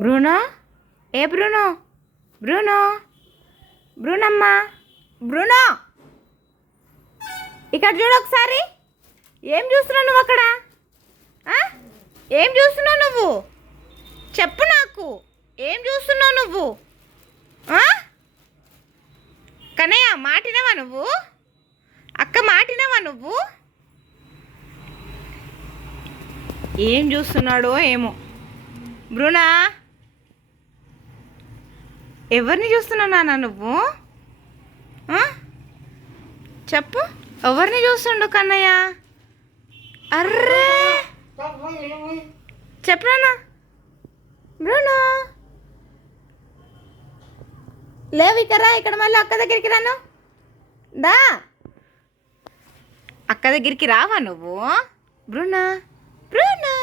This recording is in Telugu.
బ్రూనో, ఏ బ్రూనో, బ్రూనో, బ్రూనమ్మా, బ్రూనో, ఇక్కడ చూడు ఒకసారి. ఏం చూస్తున్నావు నువ్వు అక్కడ? ఏం చూస్తున్నావు నువ్వు? చెప్పు నాకు, ఏం చూస్తున్నావు నువ్వు? కన్నయ్య, మాటినవా నువ్వు? అక్క మాటినవా నువ్వు? ఏం చూస్తున్నాడో ఏమో. బ్రూనా, ఎవరిని చూస్తున్నావు నాన్న నువ్వు? చెప్పు, ఎవరిని చూస్తుండు కన్నయ్య? అర్రే, చెప్పు నాన్న. బ్రూనో, లేవు ఇక్కడ. ఇక్కడ మళ్ళీ అక్క దగ్గరికి రాను. దా, అక్క దగ్గరికి రావా నువ్వు? బ్రూనా, బ్రూనా.